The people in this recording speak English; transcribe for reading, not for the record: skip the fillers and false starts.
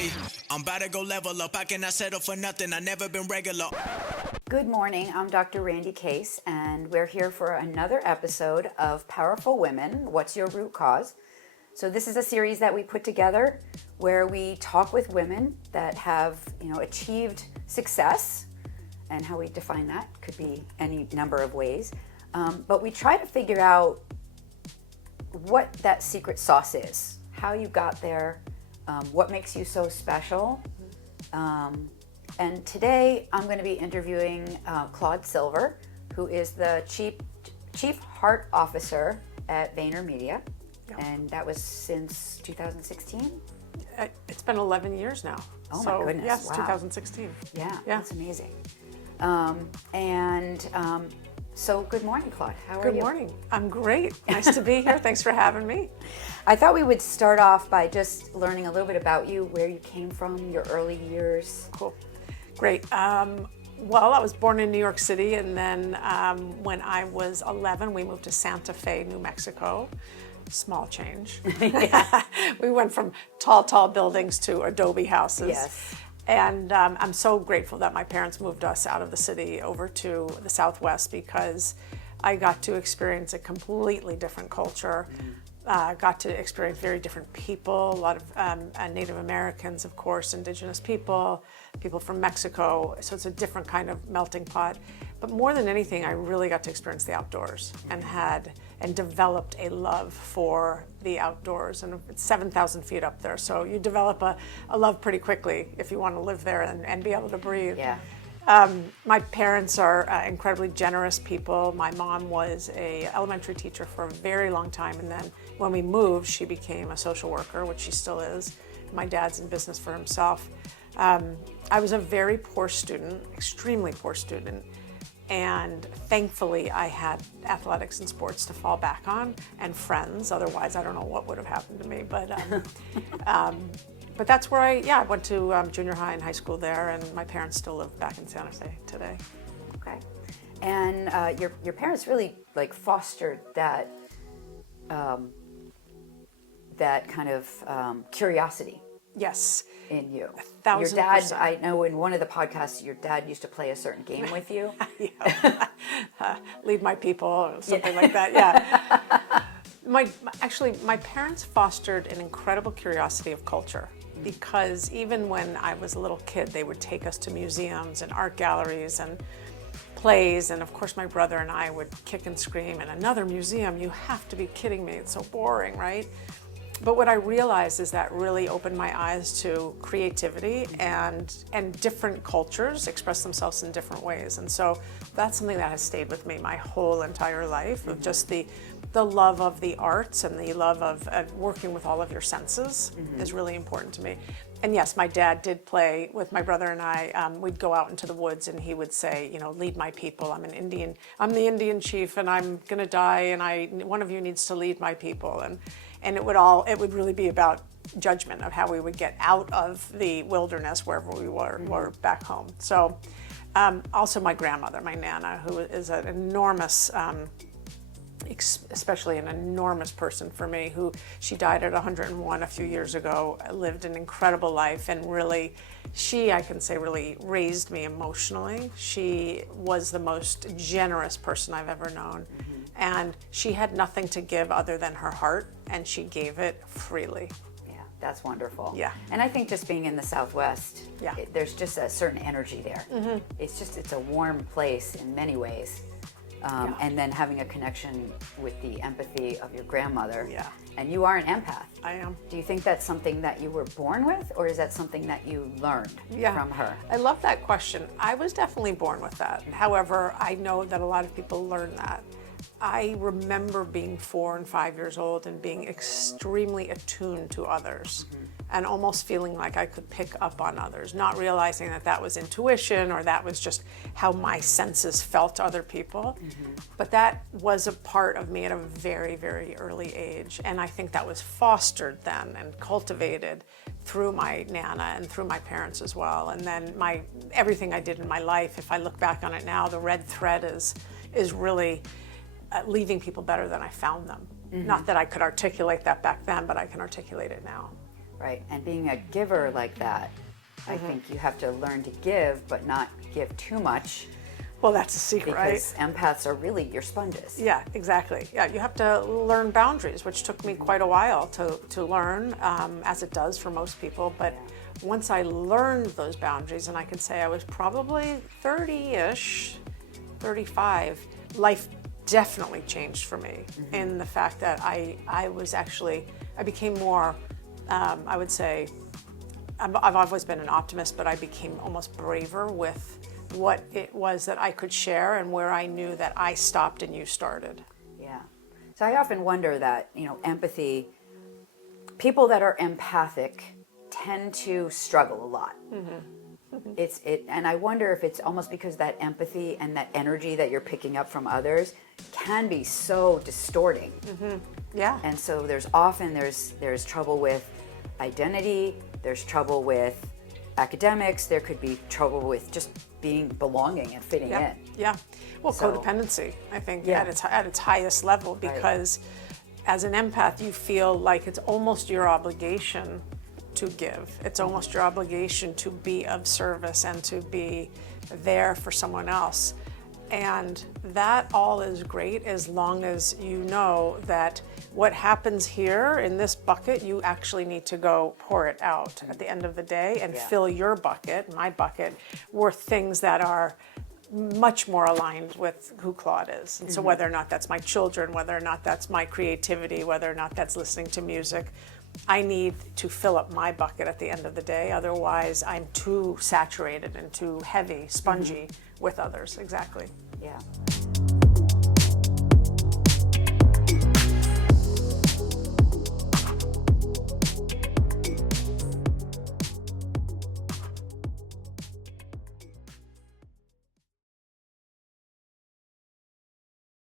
Hey, I'm about to go level up. I cannot settle for nothing. I never been regular. Good morning, I'm Dr. Randy Case, and we're here for another episode of Powerful Women, What's Your Root Cause? So this is a series that we put together where we talk with women that have, achieved success, and how we define that could be any number of ways. But we try to figure out what that secret sauce is, how you got there, what makes you so special. And today I'm going to be interviewing Claude Silver, who is the Chief Heart Officer at VaynerMedia. Yep. And that was since 2016? It's been 11 years now. Oh my goodness, yes, wow. 2016. Yeah, that's amazing. So good morning, Claude. How are you? Good morning. I'm great. Nice to be here. Thanks for having me. I thought we would start off by just learning a little bit about you, where you came from, your early years. Cool. Great. Well, I was born in New York City, and then when I was 11, we moved to Santa Fe, New Mexico. Small change. We went from tall buildings to adobe houses. Yes. And I'm so grateful that my parents moved us out of the city over to the Southwest, because I got to experience a completely different culture. Got to experience very different people, a lot of Native Americans, of course, indigenous people from Mexico. So it's a different kind of melting pot. But more than anything, I really got to experience the outdoors and developed a love for the outdoors. And it's 7,000 feet up there, so you develop a love pretty quickly if you want to live there and be able to breathe. Yeah. My parents are incredibly generous people. My mom was an elementary teacher for a very long time, and then when we moved, she became a social worker, which she still is. My dad's in business for himself. I was a very poor student, extremely poor student, and thankfully I had athletics and sports to fall back on and friends. Otherwise, I don't know what would have happened to me, but that's where I went to junior high and high school there, and my parents still live back in Santa Fe today. Okay. And your parents really fostered that kind of curiosity. Yes. In you. 1,000%. Your dad, I know in one of the podcasts, your dad used to play a certain game with you. Lead my people, or something like that, yeah. My parents fostered an incredible curiosity of culture, because even when I was a little kid, they would take us to museums and art galleries and plays, and of course my brother and I would kick and scream, "In another museum, you have to be kidding me, it's so boring," right? But what I realized is that really opened my eyes to creativity, and different cultures express themselves in different ways. And so that's something that has stayed with me my whole entire life, of just the love of the arts and the love of working with all of your senses is really important to me. And yes, my dad did play with my brother and I. We'd go out into the woods and he would say, lead my people. I'm the Indian chief, and I'm gonna die, and one of you needs to lead my people. And it would really be about judgment of how we would get out of the wilderness wherever we were back home. So also my grandmother, my Nana, who is an enormous, especially an enormous person for me, she died at 101 a few years ago, lived an incredible life, and really, I can say, really raised me emotionally. She was the most generous person I've ever known. And she had nothing to give other than her heart, and she gave it freely. Yeah, that's wonderful. Yeah. And I think just being in the Southwest, there's just a certain energy there. It's a warm place in many ways. And then having a connection with the empathy of your grandmother. Yeah. And you are an empath. I am. Do you think that's something that you were born with, or is that something that you learned from her? I love that question. I was definitely born with that. However, I know that a lot of people learn that. I remember being 4 and 5 years old and being extremely attuned to others, and almost feeling like I could pick up on others, not realizing that was intuition, or that was just how my senses felt other people. But that was a part of me at a very, very early age, and I think that was fostered then and cultivated through my Nana and through my parents as well. And then everything I did in my life, if I look back on it now, the red thread is really leaving people better than I found them. Not that I could articulate that back then, but I can articulate it now. Right. And being a giver like that, I think you have to learn to give, but not give too much. Well, that's a secret, right? Because empaths are really your sponges. Yeah, exactly. Yeah, you have to learn boundaries, which took me quite a while to learn, as it does for most people. But once I learned those boundaries, and I can say I was probably 30-ish, 35, life definitely changed for me in the fact that I became more, I would say, I've always been an optimist, but I became almost braver with what it was that I could share and where I knew that I stopped and you started. Yeah. So I often wonder that, empathy, people that are empathic tend to struggle a lot. And I wonder if it's almost because that empathy and that energy that you're picking up from others can be so distorting. Yeah. And so there's trouble with identity, there's trouble with academics, there could be trouble with just belonging and fitting in. Yeah. Well, So- codependency, I think, Yeah. at its highest level, because as an empath, you feel like it's almost your obligation to give. It's almost your obligation to be of service and to be there for someone else. And that all is great as long as you know that what happens here in this bucket, you actually need to go pour it out at the end of the day and fill your bucket, my bucket, with things that are much more aligned with who Claude is. And so whether or not that's my children, whether or not that's my creativity, whether or not that's listening to music, I need to fill up my bucket at the end of the day. Otherwise, I'm too saturated and too heavy, spongy with others. Exactly. Yeah.